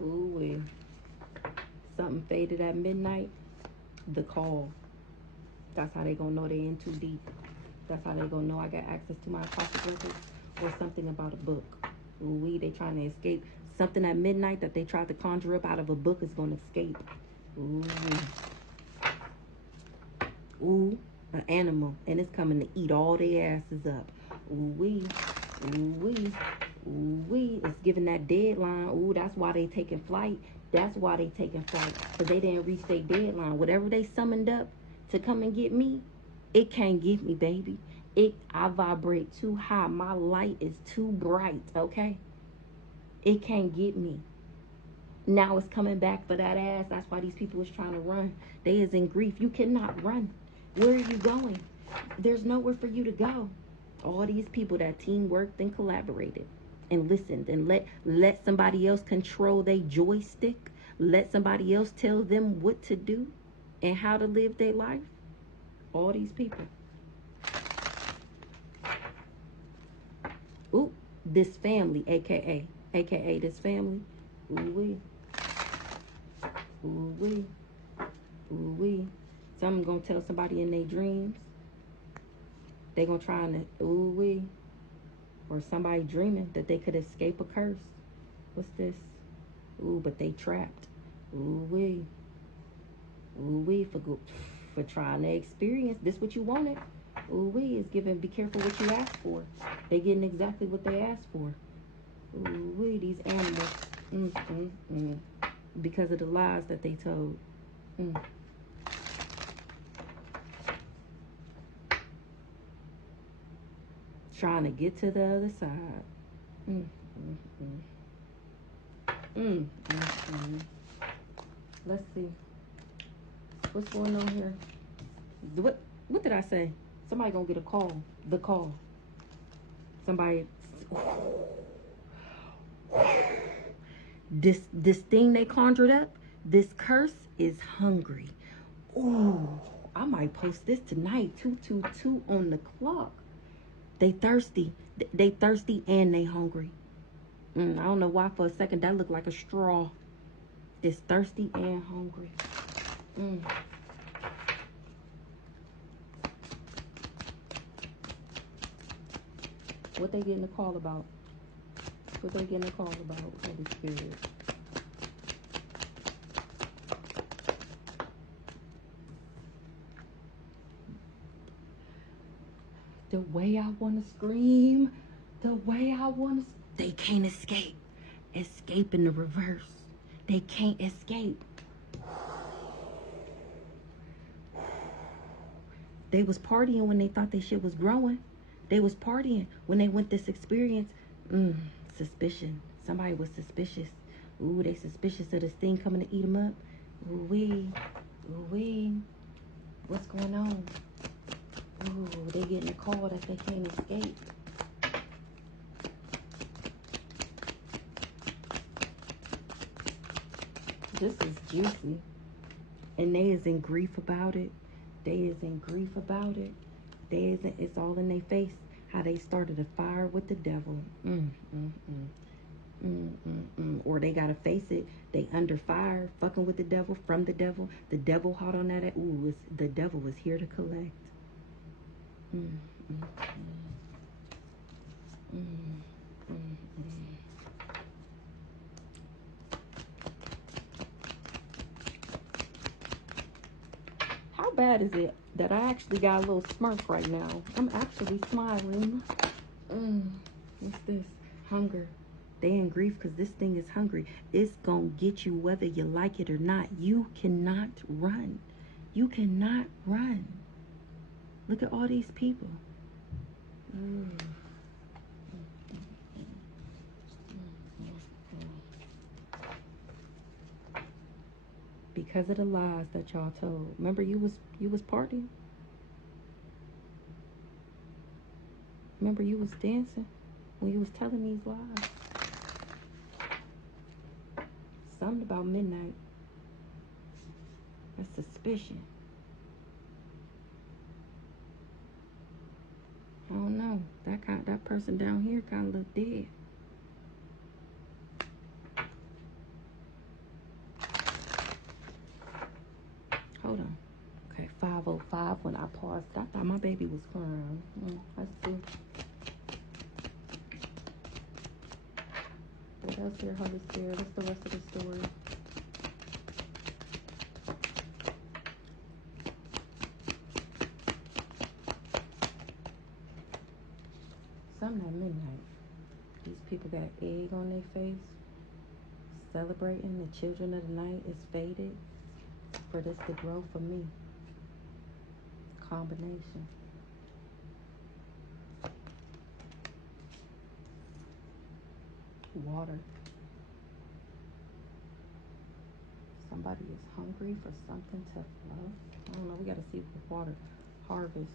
Ooh, something faded at midnight. The call. That's how they gonna know they in too deep. That's how they gonna know I got access to my Akashic records or something about a book. Ooh, they trying to escape. Something at midnight that they tried to conjure up out of a book is gonna escape. Ooh. Ooh, an animal, and it's coming to eat all their asses up. Ooh-wee, ooh-wee, ooh-wee. It's giving that deadline. Ooh, that's why they taking flight. That's why they taking flight, because they didn't reach their deadline. Whatever they summoned up to come and get me, it can't get me, baby. I vibrate too high. My light is too bright, okay? It can't get me. Now it's coming back for that ass. That's why these people is trying to run. They is in grief. You cannot run. Where are you going? There's nowhere for you to go. All these people that teamworked and collaborated and listened and let somebody else control their joystick. Let somebody else tell them what to do and how to live their life. All these people. Ooh, this family, aka this family. Ooh-wee. Ooh-wee. Ooh-wee. Some gonna tell somebody in their dreams. They gonna try to, ooh-wee. Or somebody dreaming that they could escape a curse. What's this? Ooh, but they trapped. Ooh-wee. Ooh-wee for trying to experience. This what you wanted. Ooh-wee is giving, be careful what you ask for. They getting exactly what they asked for. Ooh-wee, these animals. Because of the lies that they told. Trying to get to the other side. Let's see. What's going on here? What did I say? Somebody gonna get a call. The call. Somebody. This thing they conjured up, this curse is hungry. Ooh, I might post this tonight. 222 on the clock. They thirsty. They thirsty and they hungry. I don't know why for a second that looked like a straw. It's thirsty and hungry. What they getting a call about? What they getting a call about, Holy Spirit? The way I want to scream, the way I want to, they can't escape. Escape in the reverse. They can't escape. They was partying when they thought their shit was growing. They was partying when they went this experience. Suspicion. Somebody was suspicious. Ooh, they suspicious of this thing coming to eat them up. Ooh wee. Ooh wee. What's going on? Ooh, they getting a call that they can't escape. This is juicy. And they is in grief about it. They is in grief about it. It's all in their face. How they started a fire with the devil. Or they gotta face it. They under fire, fucking with the devil, from the devil. The devil hot on that. Ooh, the devil was here to collect. How bad is it that I actually got a little smirk right now? I'm actually smiling. What's this? Hunger. They in grief because this thing is hungry. It's gonna get you whether you like it or not. You cannot run. You cannot run. Look at all these people. Because of the lies that y'all told. Remember, you was partying. Remember, you was dancing when you was telling these lies. Something about midnight. That's suspicion. I don't know. That person down here kind of look dead. off when I paused. I thought my baby was crying. Let's see. What else here, Holy Spirit? What's the rest of the story? Something at midnight. These people got egg on their face. Celebrating the children of the night is fated for this to grow for me. Combination. Water. Somebody is hungry for something to flow. I don't know. We got to see with water. Harvest.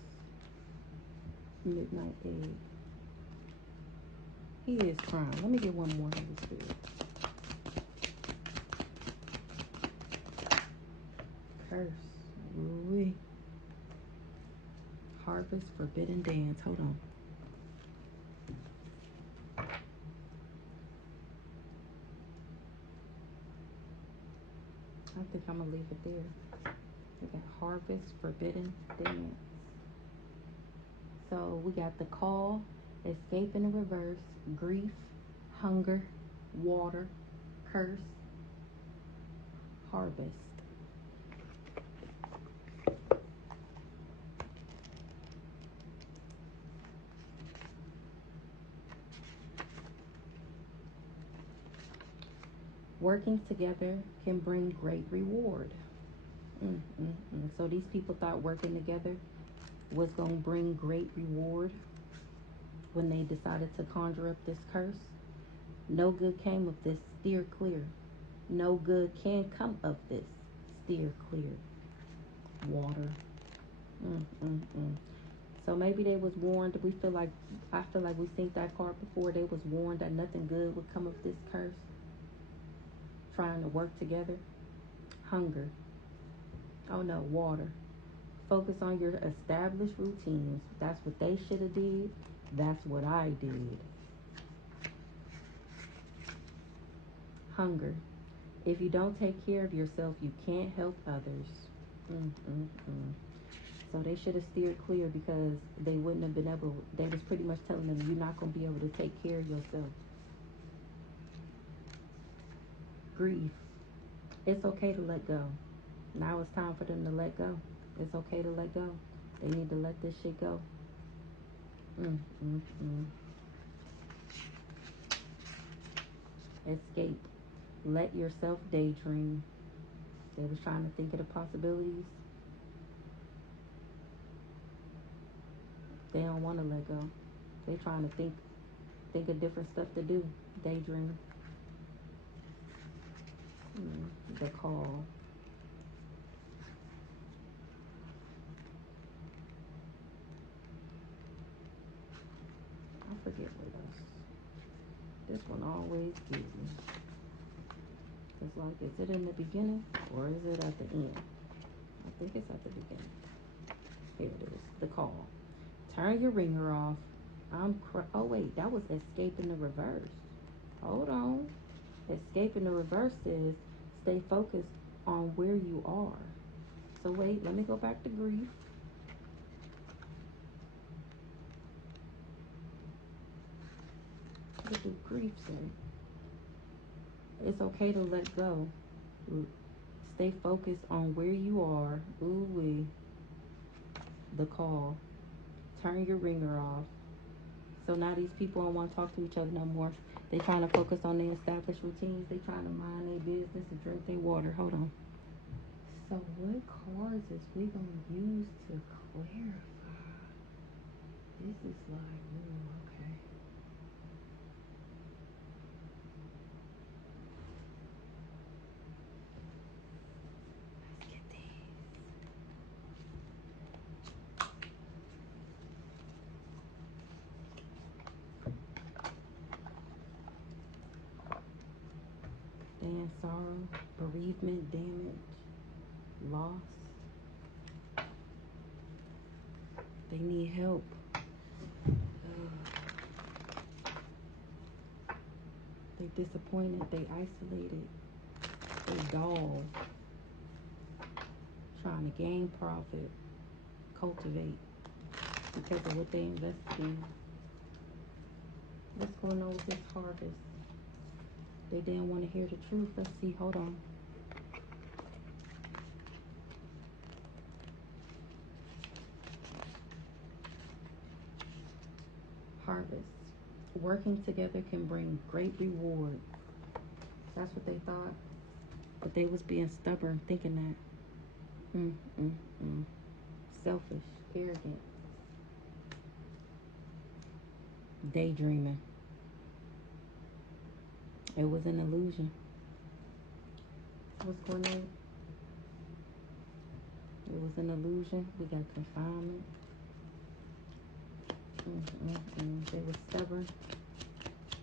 Midnight egg. He is crying. Let me get one more Holy Spirit. Curse. Ooh-wee. Harvest, forbidden dance. Hold on. I think I'm going to leave it there. We got harvest, forbidden dance. So we got the call, escape in the reverse, grief, hunger, water, curse, harvest. Working together can bring great reward. So these people thought working together was going to bring great reward when they decided to conjure up this curse. No good came of this. Steer clear. No good can come of this. Steer clear. Water. So maybe they was warned. I feel like we seen that card before. They was warned that nothing good would come of this curse. Trying to work together. Hunger. Oh no, water. Focus on your established routines. That's what they should have did. That's what I did. Hunger. If you don't take care of yourself, you can't help others. So they should have steered clear because they wouldn't have been able. They was pretty much telling them you're not going to be able to take care of yourself. Grief. It's okay to let go. Now it's time for them to let go. It's okay to let go. They need to let this shit go. Escape. Let yourself daydream. They was trying to think of the possibilities. They don't want to let go. They trying to think of different stuff to do. Daydream. The call. I forget what else. This one always gives me. It's like, is it in the beginning or is it at the end? I think it's at the beginning. Here it is. The call. Turn your ringer off. Oh wait, that was escape in the reverse. Hold on. Escape in the reverse is stay focused on where you are. So wait, let me go back to grief. What did grief say? It's okay to let go. Stay focused on where you are. Ooh-wee. The call. Turn your ringer off. So now these people don't want to talk to each other no more. They trying to focus on their established routines. They trying to mind their business and drink their water. Hold on. So what cards is we going to use to clarify? This is like, okay. Let's get these. And sorrow, bereavement, damage, loss. They need help. They disappointed. They isolated. They dull. Trying to gain profit. cultivate because of what they invested in. What's going on with this harvest? They didn't want to hear the truth. Let's see. Hold on. Harvest. Working together can bring great reward. That's what they thought. But they was being stubborn, thinking that. Selfish, arrogant, daydreaming. It was an illusion. What's going on? It was an illusion. We got confinement. They were stubborn.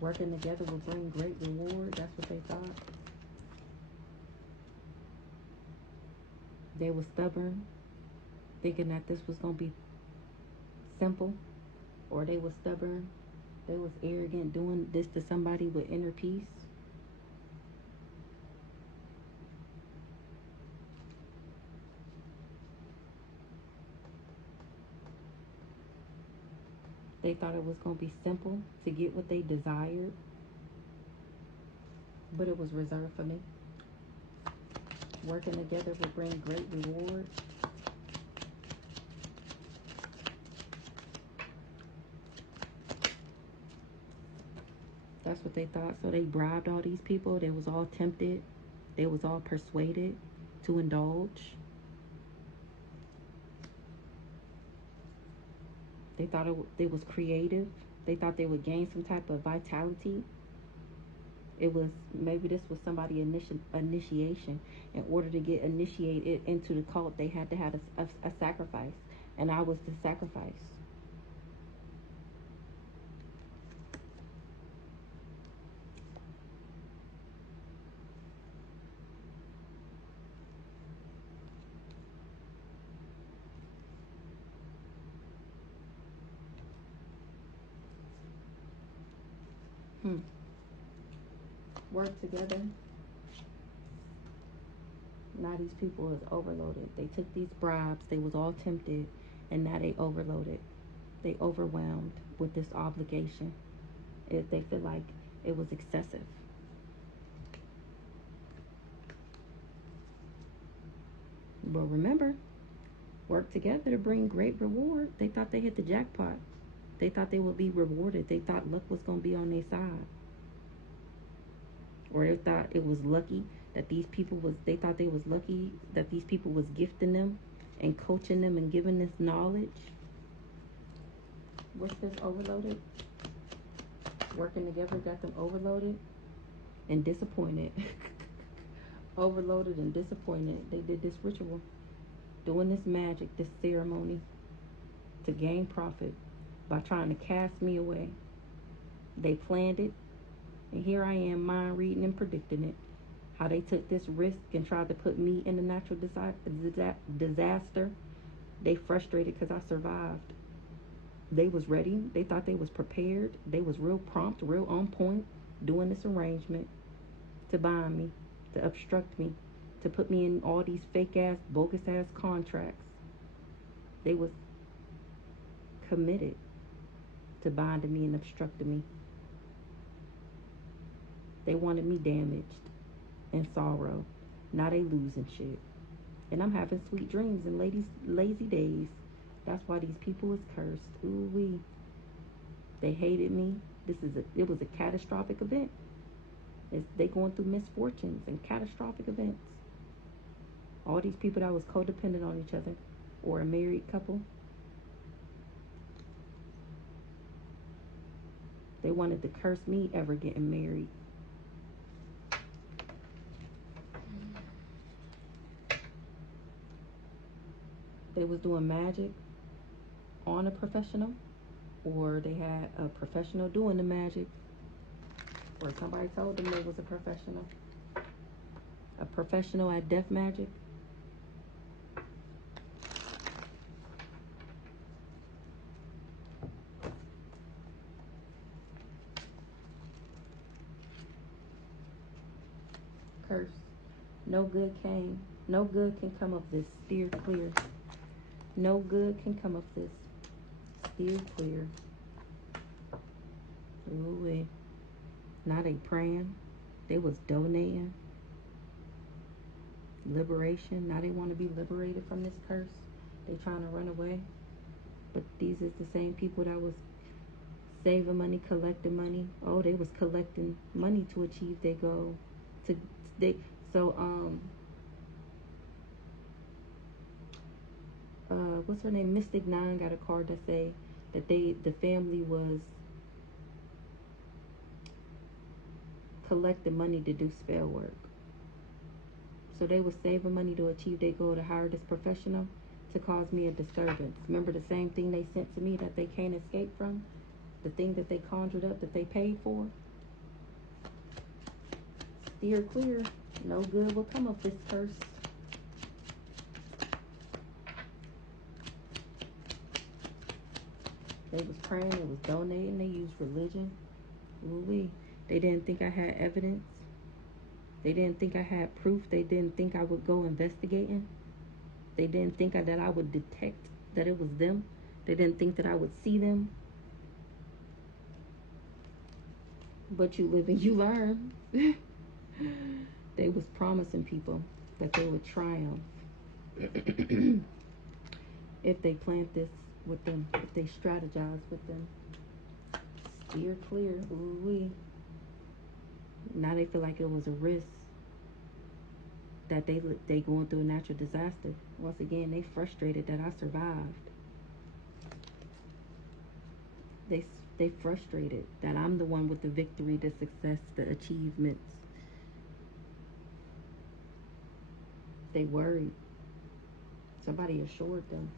Working together will bring great reward. That's what they thought. They were stubborn, thinking that this was going to be simple. Or they were stubborn. They was arrogant, doing this to somebody with inner peace. They thought it was going to be simple to get what they desired. But it was reserved for me. Working together will bring great reward. That's what they thought. So they bribed all these people. They was all tempted. They was all persuaded to indulge. They thought it was creative. They thought they would gain some type of vitality. It was, maybe this was somebody's initiation. In order to get initiated into the cult, they had to have a sacrifice. And I was the sacrifice. Work together. Now these people is overloaded. They took these bribes. They was all tempted. And now they overloaded. They overwhelmed with this obligation. They feel like it was excessive. But remember, work together to bring great reward. They thought they hit the jackpot. They thought they would be rewarded. They thought luck was going to be on their side. Or they thought it was lucky that these people was, they thought they was lucky that these people was gifting them and coaching them and giving this knowledge. What's this overloaded? Working together got them overloaded and disappointed. Overloaded and disappointed. They did this ritual, doing this magic, this ceremony to gain profit by trying to cast me away. They planned it, and here I am mind reading and predicting it. How they took this risk and tried to put me in a natural disaster. They frustrated because I survived. They was ready. They thought they was prepared. They was real prompt, real on point, doing this arrangement to bind me, to obstruct me, to put me in all these fake ass, bogus ass contracts. They was committed to binding me and obstructing me. They wanted me damaged and sorrow. Now they losing shit. And I'm having sweet dreams and lazy days. That's why these people is cursed. Ooh wee. They hated me. It was a catastrophic event. They going through misfortunes and catastrophic events. All these people that was codependent on each other, or a married couple, they wanted to curse me ever getting married. They was doing magic on a professional, or they had a professional doing the magic, or somebody told them they was a professional at death magic. Curse. No good can come of this. Steer clear. No good can come of this. Steer clear. Ooh, now they praying. They was donating. Liberation. Now they want to be liberated from this curse. They trying to run away. But these is the same people that was saving money, collecting money. Oh, they was collecting money to achieve their goal. What's her name? Mystic Nine got a card that say that the family was collecting money to do spell work. So they was saving money to achieve their goal to hire this professional to cause me a disturbance. Remember the same thing they sent to me that they can't escape from? The thing that they conjured up that they paid for? Steer clear. No good will come of this curse. They was praying, they was donating, they used religion. Ooh-wee. They didn't think I had evidence. They didn't think I had proof. They didn't think I would go investigating. They didn't think that I would detect that it was them. They didn't think that I would see them. But you live and you learn. They was promising people that they would triumph if they plant this with them, if they strategize with them. Steer clear. Ooh-wee. Now they feel like it was a risk that they going through a natural disaster. Once again, they frustrated that I survived. They frustrated that I'm the one with the victory, the success, the achievements. They worried. Somebody assured them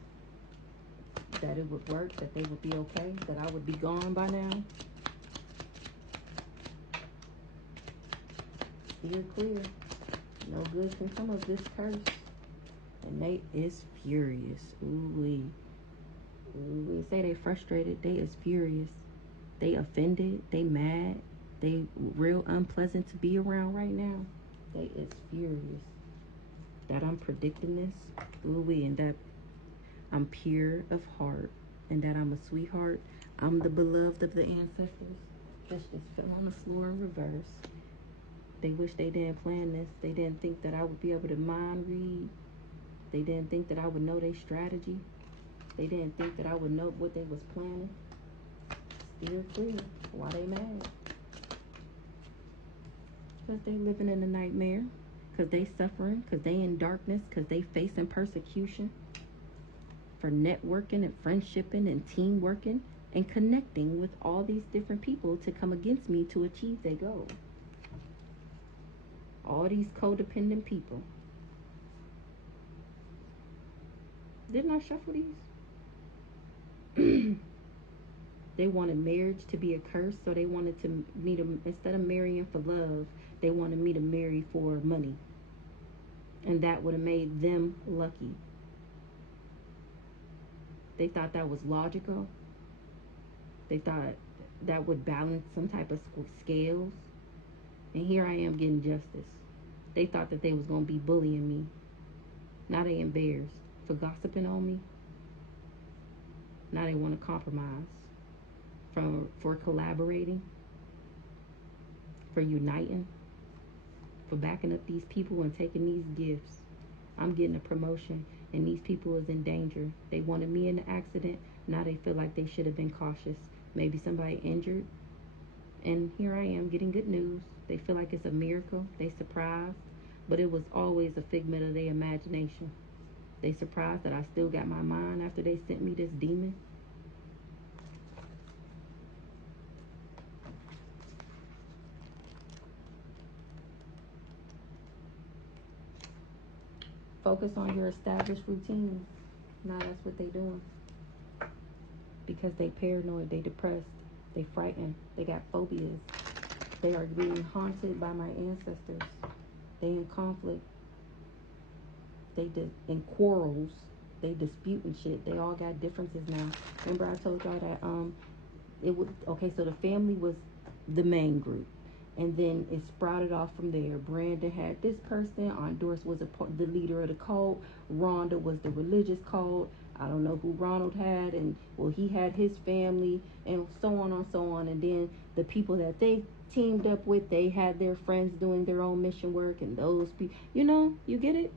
that it would work, that they would be okay, that I would be gone by now. Steer clear. No good can come of this curse. And they is furious. Ooh-wee. Ooh-wee. Say they frustrated. They is furious. They offended. They mad. They real unpleasant to be around right now. They is furious that I'm predicting this. Ooh-wee. And that I'm pure of heart. And that I'm a sweetheart. I'm the beloved of the ancestors. This just fell on the floor in reverse. They wish they didn't plan this. They didn't think that I would be able to mind read. They didn't think that I would know their strategy. They didn't think that I would know what they was planning. Steer clear. Why they mad? Because they living in a nightmare. Because they suffering. Because they in darkness. Because they facing persecution. For networking and friendshipping and team working. And connecting with all these different people to come against me to achieve their goal. All these codependent people. Didn't I shuffle these? They wanted marriage to be a curse, so they wanted to me to, instead of marrying for love, they wanted me to marry for money. And that would have made them lucky. They thought that was logical. They thought that would balance some type of scales. And here I am getting justice. They thought that they was going to be bullying me. Now they embarrassed for gossiping on me. Now they want to compromise. For collaborating, for uniting, for backing up these people and taking these gifts. I'm getting a promotion and these people is in danger. They wanted me in the accident. Now they feel like they should have been cautious. Maybe somebody injured. And here I am getting good news. They feel like it's a miracle. They surprised. But it was always a figment of their imagination. They surprised that I still got my mind after they sent me this demon. Focus on your established routines. Now that's what they doing. Because they paranoid, they depressed, they frightened, they got phobias. They are being haunted by my ancestors. They in conflict. They in quarrels. They disputing shit. They all got differences now. Remember I told y'all that it would, okay, so the family was the main group. And then it sprouted off from there. Brandon had this person. Doris was the leader of the cult. Rhonda was the religious cult. I don't know who Ronald had, and well, he had his family, and so on and so on. And then the people that they teamed up with, they had their friends doing their own mission work, and those people, you get it.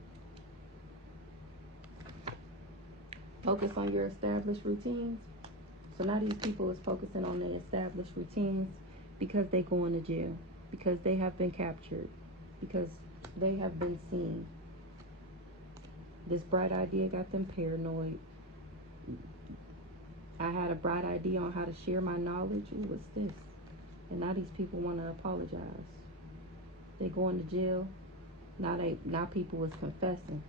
Focus on your established routines. So now these people is focusing on their established routines because they going to jail, because they have been captured, because they have been seen. This bright idea got them paranoid. I had a bright idea on how to share my knowledge. Ooh, what's this? And now these people want to apologize. They going to jail. Now people is confessing.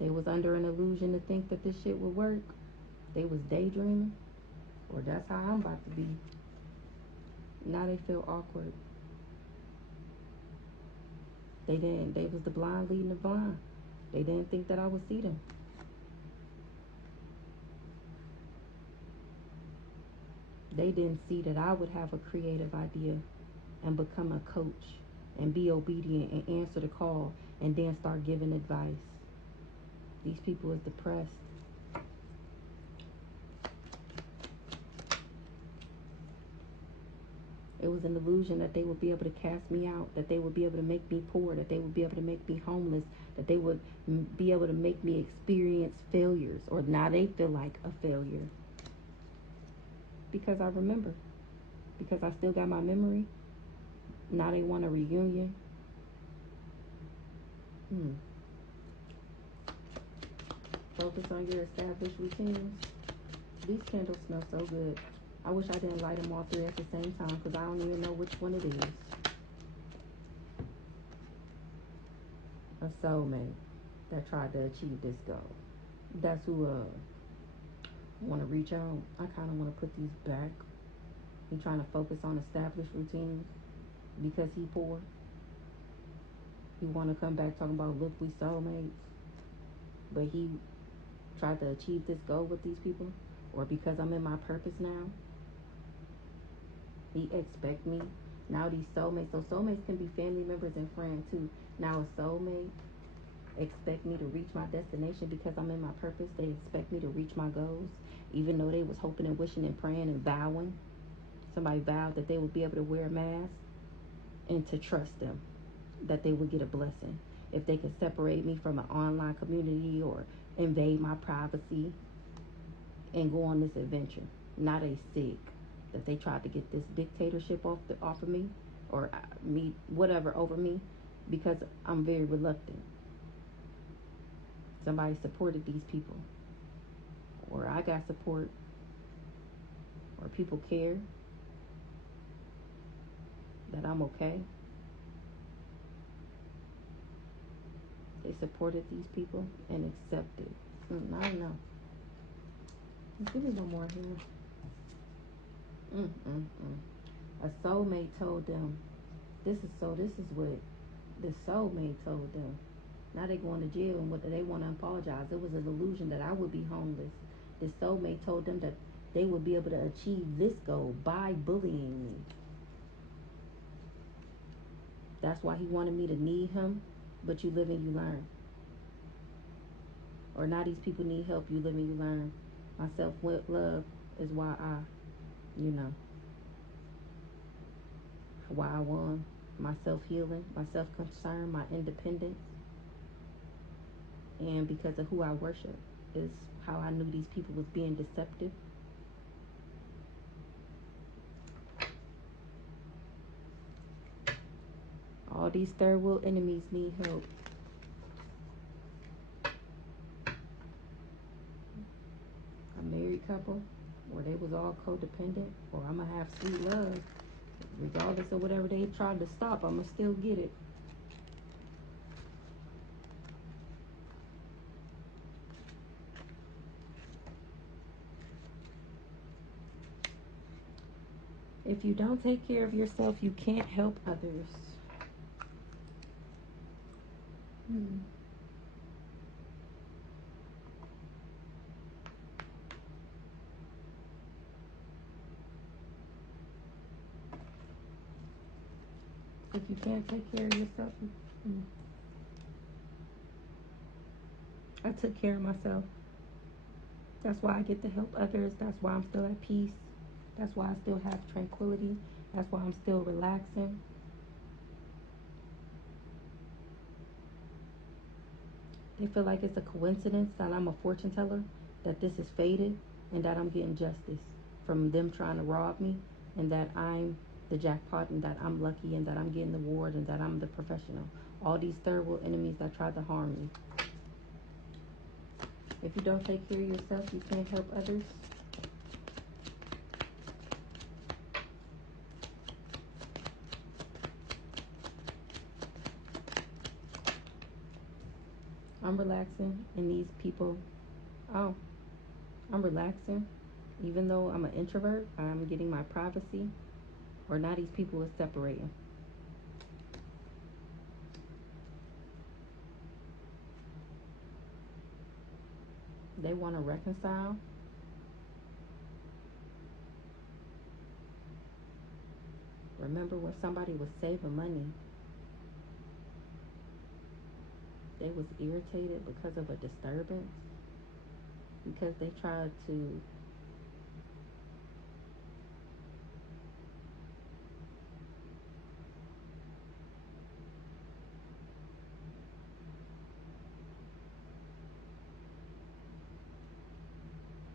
They was under an illusion to think that this shit would work. They was daydreaming. Or that's how I'm about to be. Now they feel awkward. They was the blind leading the blind. They didn't think that I would see them. They didn't see that I would have a creative idea and become a coach and be obedient and answer the call and then start giving advice. These people is depressed. It was an illusion that they would be able to cast me out, that they would be able to make me poor, that they would be able to make me homeless, that they would be able to make me experience failures, or now they feel like a failure. Because I remember. Because I still got my memory. Now they want a reunion. Focus on your established routines. These candles smell so good. I wish I didn't light them all three at the same time because I don't even know which one it is. A soulmate that tried to achieve this goal. That's who want to reach out. I kind of want to put these back. He trying to focus on established routines because he poor. He want to come back talking about, look, we soulmates. But he tried to achieve this goal with these people. Or because I'm in my purpose now. He expect me. Now these soulmates. So soulmates can be family members and friends too. Now a soulmate expect me to reach my destination because I'm in my purpose. They expect me to reach my goals. Even though they was hoping and wishing and praying and vowing. Somebody vowed that they would be able to wear a mask. And to trust them. That they would get a blessing. If they could separate me from an online community or invade my privacy. And go on this adventure. Now they sick. That they tried to get this dictatorship off of me. Or me, whatever, over me. Because I'm very reluctant. Somebody supported these people. Or I got support. Or people care. That I'm okay. They supported these people and accepted. I don't know. Give me one more here. A soulmate told them. This is what the soulmate told them. Now they going to jail and what they want to apologize. It was an illusion that I would be homeless. The soulmate told them that they would be able to achieve this goal by bullying me. That's why he wanted me to need him. But you live and you learn. Or now these people need help. You live and you learn. My self-love is why why I won. My self-healing, my self-concern, my independence. And because of who I worship is how I knew these people was being deceptive. All these third world enemies need help. A married couple, or they was all codependent, or I'm going to have sweet love. Regardless of whatever they tried to stop, I'm going to still get it. If you don't take care of yourself, you can't help others. If you can't take care of yourself, I took care of myself. That's why I get to help others. That's why I'm still at peace. That's why I still have tranquility. That's why I'm still relaxing. They feel like it's a coincidence that I'm a fortune teller, that this is fated, and that I'm getting justice from them trying to rob me, and that I'm the jackpot, and that I'm lucky, and that I'm getting the award, and that I'm the professional. All these third world enemies that tried to harm me. If you don't take care of yourself, you can't help others. I'm relaxing, and these people, oh, I'm relaxing. Even though I'm an introvert, I'm getting my privacy. Or now these people are separating. They want to reconcile. Remember when somebody was saving money, they was irritated because of a disturbance, because they tried to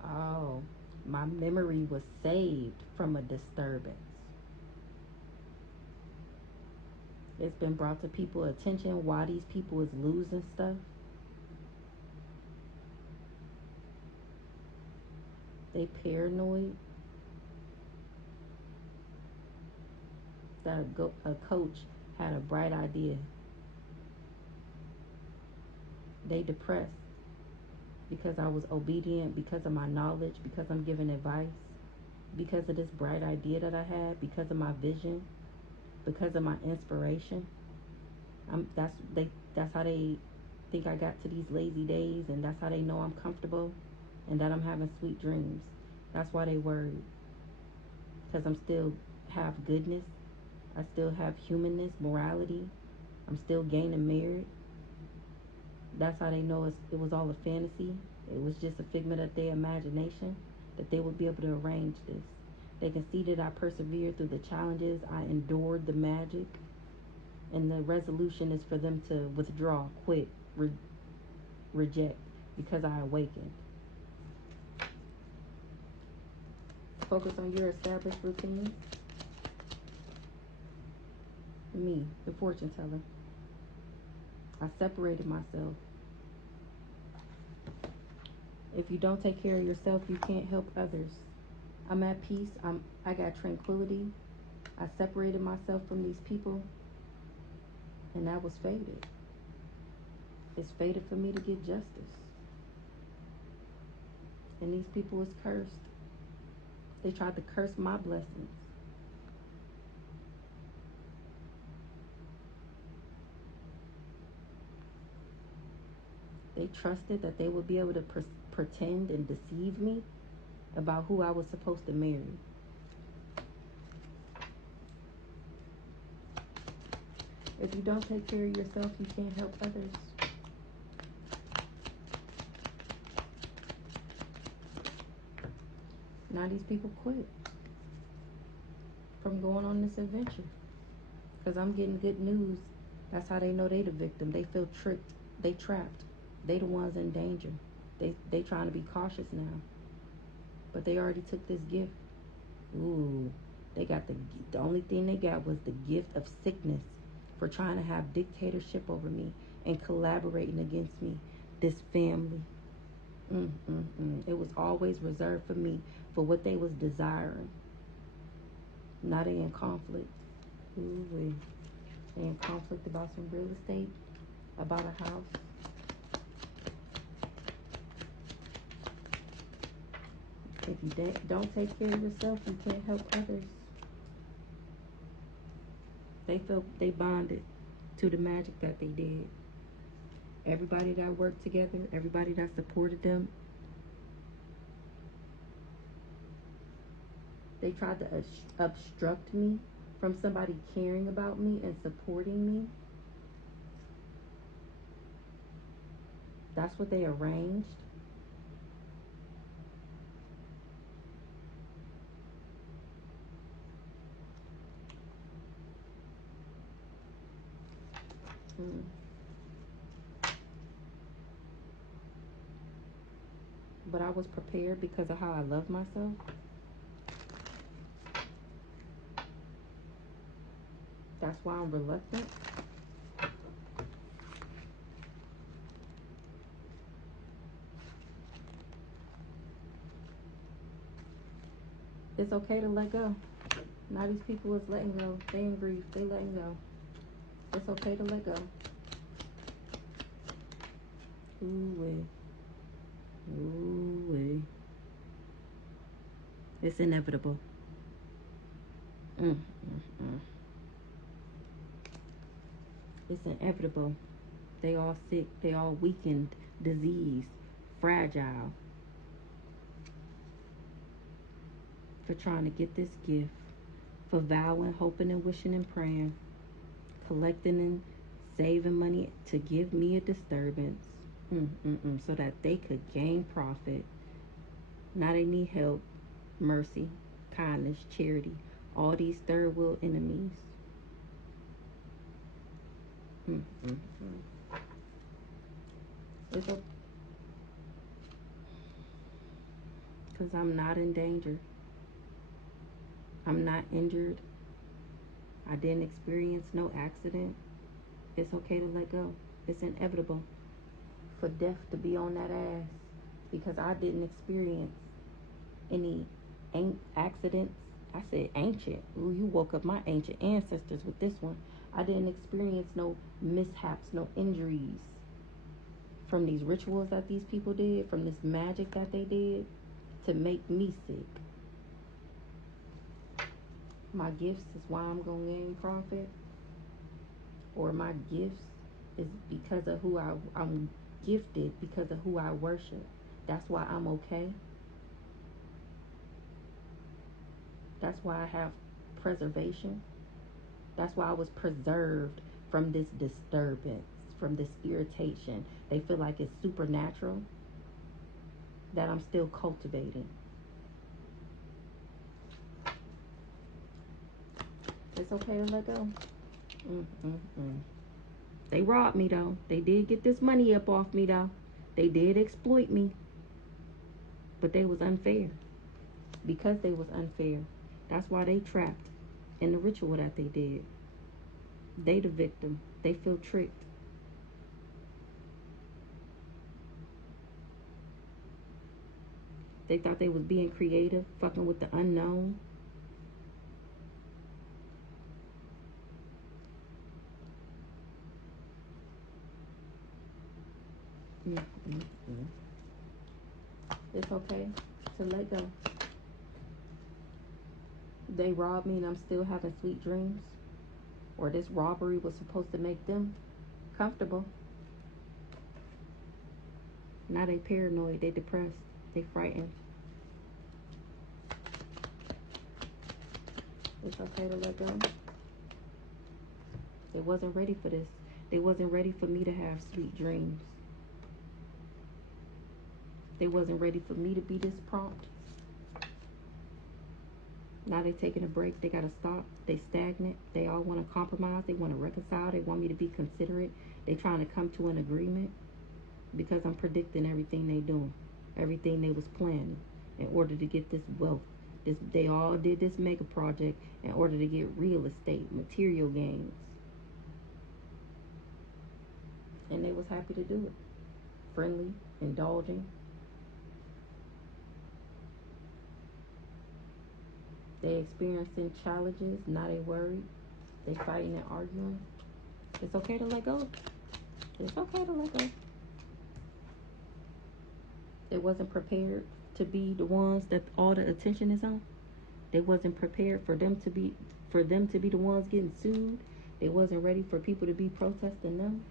oh, my memory was saved from a disturbance. It's been brought to people's attention why these people is losing stuff. They paranoid that a coach had a bright idea. They depressed because I was obedient, because of my knowledge, because I'm giving advice, because of this bright idea that I had, because of my vision, because of my inspiration. That's how they think I got to these lazy days, and that's how they know I'm comfortable and that I'm having sweet dreams. That's why they worried. Because I'm still have goodness. I still have humanness, morality. I'm still gaining merit. That's how they know it was all a fantasy. It was just a figment of their imagination, that they would be able to arrange this. They can see that I persevered through the challenges. I endured the magic. And the resolution is for them to withdraw, quit, reject, because I awakened. Focus on your established routine. Me, the fortune teller. I separated myself. If you don't take care of yourself, you can't help others. I'm at peace. I got tranquility. I separated myself from these people, and that was fated. It's fated for me to get justice. And these people is cursed. They tried to curse my blessings. They trusted that they would be able to pretend and deceive me about who I was supposed to marry. If you don't take care of yourself, you can't help others. Now these people quit from going on this adventure. Because I'm getting good news. That's how they know they the victim. They feel tricked. They trapped. They the ones in danger. They trying to be cautious now. But they already took this gift. Ooh. They got the only thing they got was the gift of sickness for trying to have dictatorship over me and collaborating against me. This family. It was always reserved for me, for what they was desiring. Now they in conflict. Ooh, they in conflict about some real estate, about a house. If you don't take care of yourself, you can't help others. They felt they bonded to the magic that they did. Everybody that worked together, everybody that supported them, they tried to obstruct me from somebody caring about me and supporting me. That's what they arranged. But I was prepared because of how I love myself. That's why I'm reluctant. It's okay to let go. Now these people is letting go. They in grief. They letting go. It's okay to let go. Ooh-wee. Ooh-wee. It's inevitable. It's inevitable. They all sick. They all weakened, diseased, fragile. For trying to get this gift. For vowing, hoping, and wishing and praying. Collecting and saving money to give me a disturbance. So that they could gain profit. Now they need help, mercy, kindness, charity. All these third world enemies. It's okay. Because I'm not in danger. I'm not injured. I didn't experience no accident. It's okay to let go. It's inevitable for death to be on that ass. Because I didn't experience any accidents. I said ancient. Ooh, you woke up my ancient ancestors with this one. I didn't experience no mishaps, no injuries from these rituals that these people did, from this magic that they did to make me sick. My gifts is why I'm going to gain profit. Or my gifts is because of who I'm gifted, because of who I worship. That's why I'm okay. That's why I have preservation. That's why I was preserved from this disturbance, from this irritation. They feel like it's supernatural that I'm still cultivating. It's okay to let go. They robbed me though. They did get this money up off me though. They did exploit me. But they was unfair. Because they was unfair. That's why they trapped in the ritual that they did. They the victim. They feel tricked. They thought they was being creative, fucking with the unknown. It's okay to let go. They robbed me and I'm still having sweet dreams. Or this robbery was supposed to make them comfortable. Now they paranoid, they depressed, they frightened. It's okay to let go. They wasn't ready for this. They wasn't ready for me to have sweet dreams. They wasn't ready for me to be this prompt. Now they taking a break. They gotta stop. They stagnant. They all want to compromise. They want to reconcile. They want me to be considerate. They trying to come to an agreement because I'm predicting everything they doing, everything they was planning in order to get this wealth. They all did this mega project in order to get real estate, material gains, and they was happy to do it. Friendly, indulging. They experiencing challenges. Now they worried. They fighting and arguing. It's okay to let go. It's okay to let go. They wasn't prepared to be the ones that all the attention is on. They wasn't prepared for them to be the ones getting sued. They wasn't ready for people to be protesting them.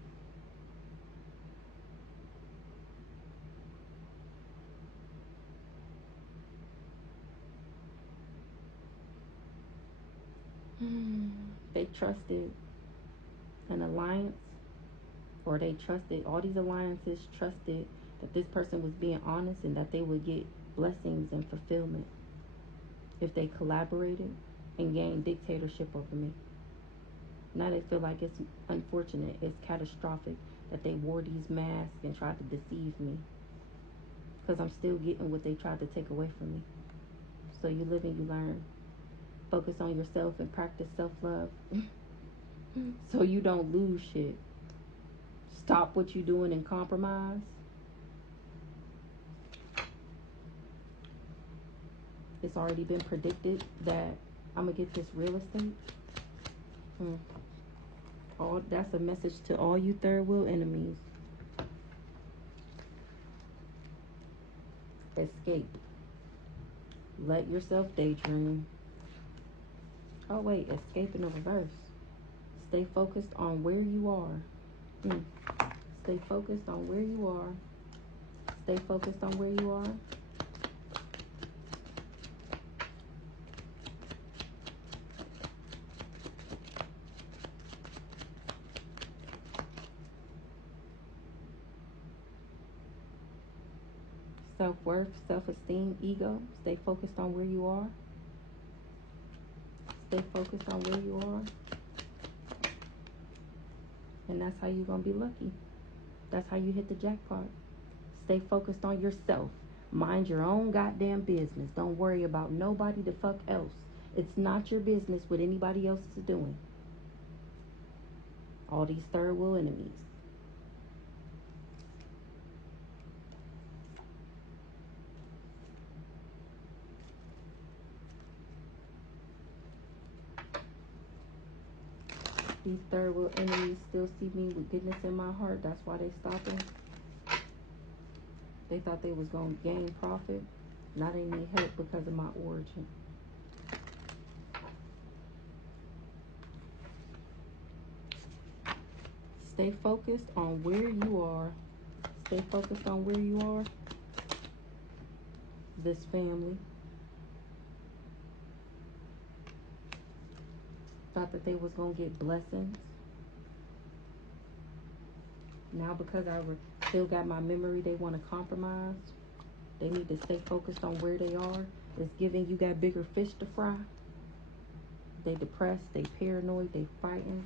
They trusted an alliance, or they trusted, all these alliances trusted that this person was being honest and that they would get blessings and fulfillment if they collaborated and gained dictatorship over me. Now they feel like it's unfortunate, it's catastrophic that they wore these masks and tried to deceive me, because I'm still getting what they tried to take away from me. So you live and you learn. Focus on yourself and practice self-love so you don't lose shit. Stop what you're doing and compromise. It's already been predicted that I'm gonna get this real estate. That's a message to all you third wheel enemies. Escape. Let yourself daydream. Oh wait, escape in the reverse. Stay focused on where you are. Stay focused on where you are. Stay focused on where you are. Self-worth, self-esteem, ego. Stay focused on where you are. Stay focused on where you are. And that's how you're going to be lucky. That's how you hit the jackpot. Stay focused on yourself. Mind your own goddamn business. Don't worry about nobody the fuck else. It's not your business what anybody else is doing. All these third wheel enemies. These third wheel enemies still see me with goodness in my heart. That's why they stopping. They thought they was going to gain profit. Now they need help because of my origin. Stay focused on where you are. Stay focused on where you are. This family thought that they was going to get blessings. Now because I still got my memory, they want to compromise. They need to stay focused on where they are. It's giving you got bigger fish to fry. They depressed, they paranoid, they frightened.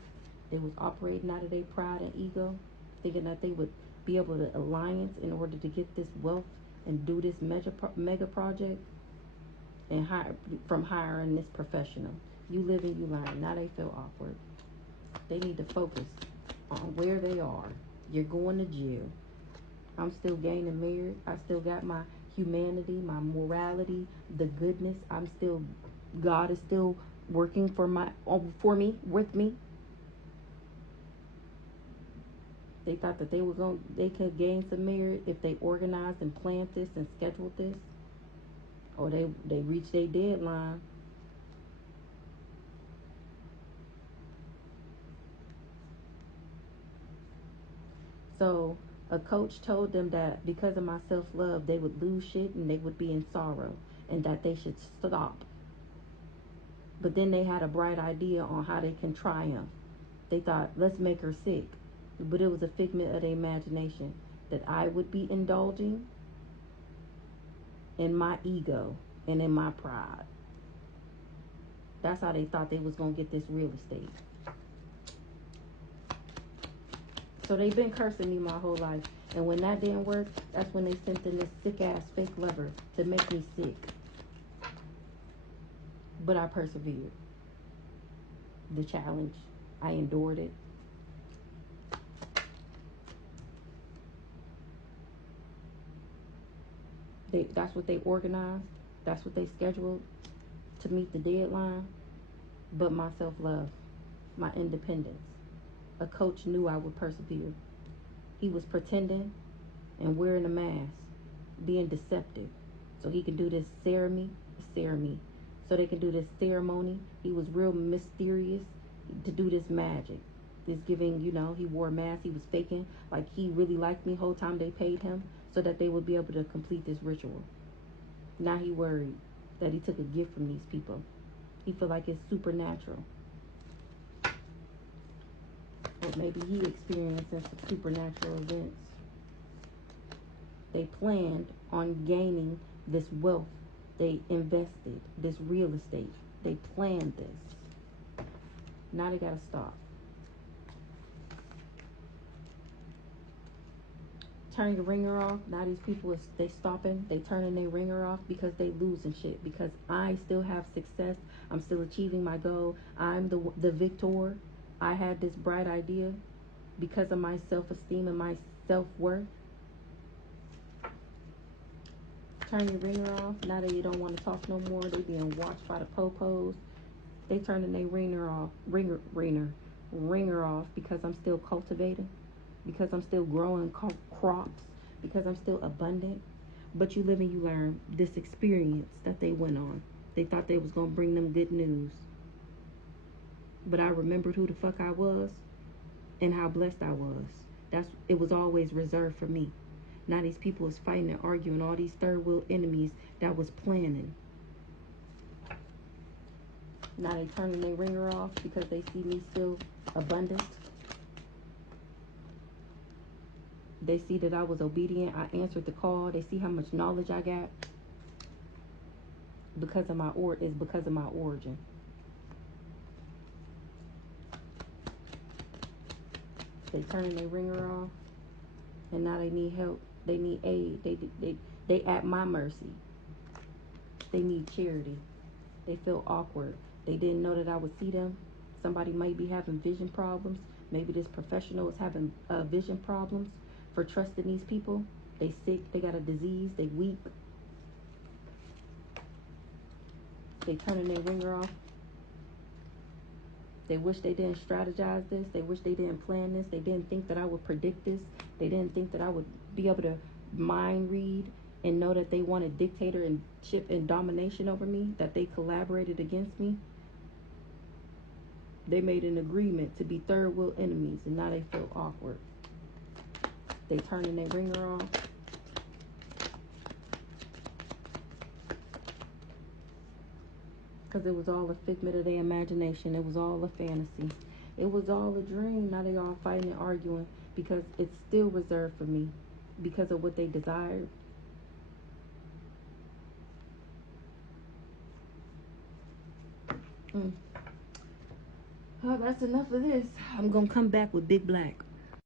They was operating out of their pride and ego, thinking that they would be able to alliance in order to get this wealth and do this mega project and from hiring this professional. You live and you learn. Now they feel awkward. They need to focus on where they are. You're going to jail. I'm still gaining merit. I still got my humanity, my morality, the goodness. God is still working for me, with me. They thought that they could gain some merit if they organized and planned this and scheduled this. Or they reached their deadline. So a coach told them that because of my self-love, they would lose shit and they would be in sorrow and that they should stop. But then they had a bright idea on how they can triumph. They thought, let's make her sick. But it was a figment of their imagination that I would be indulging in my ego and in my pride. That's how they thought they was going to get this real estate. So they've been cursing me my whole life. And when that didn't work, that's when they sent in this sick-ass fake lover to make me sick. But I persevered. The challenge. I endured it. That's what they organized. That's what they scheduled to meet the deadline. But my self-love, my independence. A coach knew I would persevere. He was pretending and wearing a mask, being deceptive, so he can do this ceremony. So they can do this ceremony. He was real mysterious to do this magic. This giving, he wore a mask. He was faking like he really liked me whole time they paid him so that they would be able to complete this ritual. Now he worried that he took a gift from these people. He feel like it's supernatural. Or maybe he experienced some supernatural events. They planned on gaining this wealth. They invested this real estate. They planned this. Now they gotta stop. Turn your ringer off. Now these people they stopping. They turning their ringer off because they losing shit. Because I still have success. I'm still achieving my goal. I'm the victor. I had this bright idea because of my self-esteem and my self-worth. Turn your ringer off. Now that you don't want to talk no more, they being watched by the popos. They turning their ringer off, ringer off because I'm still cultivating, because I'm still growing crops, because I'm still abundant. But you live and you learn. This experience that they went on, they thought they was gonna bring them good news. But I remembered who the fuck I was and how blessed I was. It was always reserved for me. Now these people is fighting and arguing, all these third world enemies that was planning. Now they turning their ringer off because they see me still abundant. They see that I was obedient. I answered the call. They see how much knowledge I got. Because of my origin. They turning their ringer off. And now they need help. They need aid. They at my mercy. They need charity. They feel awkward. They didn't know that I would see them. Somebody might be having vision problems. Maybe this professional is having vision problems for trusting these people. They sick. They got a disease. They weak. They turning their ringer off. They wish they didn't strategize this. They wish they didn't plan this. They didn't think that I would predict this. They didn't think that I would be able to mind read and know that they wanted dictatorship and domination over me, that they collaborated against me. They made an agreement to be third world enemies, and now they feel awkward. They turning their ringer off. Because it was all a figment of their imagination. It was all a fantasy. It was all a dream. Now they all fighting and arguing because it's still reserved for me because of what they desired. Oh, that's enough of this. I'm going to come back with Big Black.